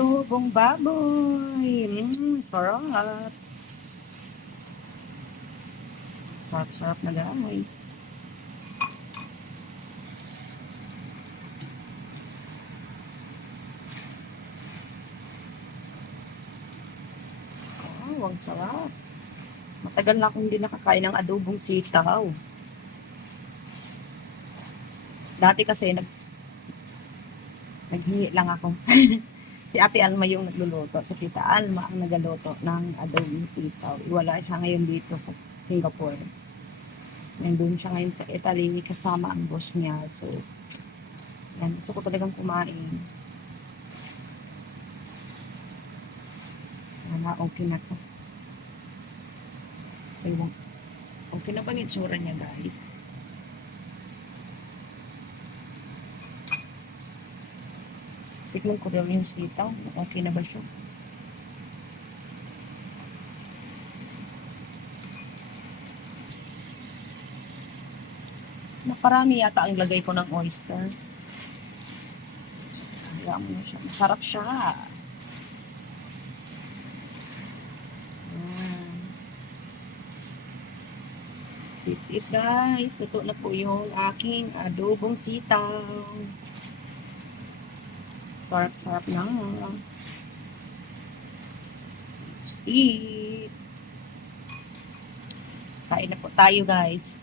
Adobong baboy. Mmm, sarap. Sarap-sarap na guys. Oh, ang sarap. Matagal na akong hindi nakakain ng adobong sitaw. Dati kasi nag naghingi lang ako. si Ate Alma yung nagluluto. Si Tita Alma ang nagaluto ng adobong sitaw. Wala siya ngayon dito sa Singapore. Nandun siya ngayon sa Italy kasama ang boss niya. So, yan. Gusto ko talagang kumain. Sana okay na to. Ewan. Okay na ba ang itsura niya, guys? Tignan ko daw yung sitaw. Okay na ba siya? Nakarami yata ang lagay ko ng oysters. Kaya mo siya. Masarap siya. That's it guys. Luto na po yung aking adobong sitaw. Sarap-sarap na. Let's eat. Kain na po tayo guys.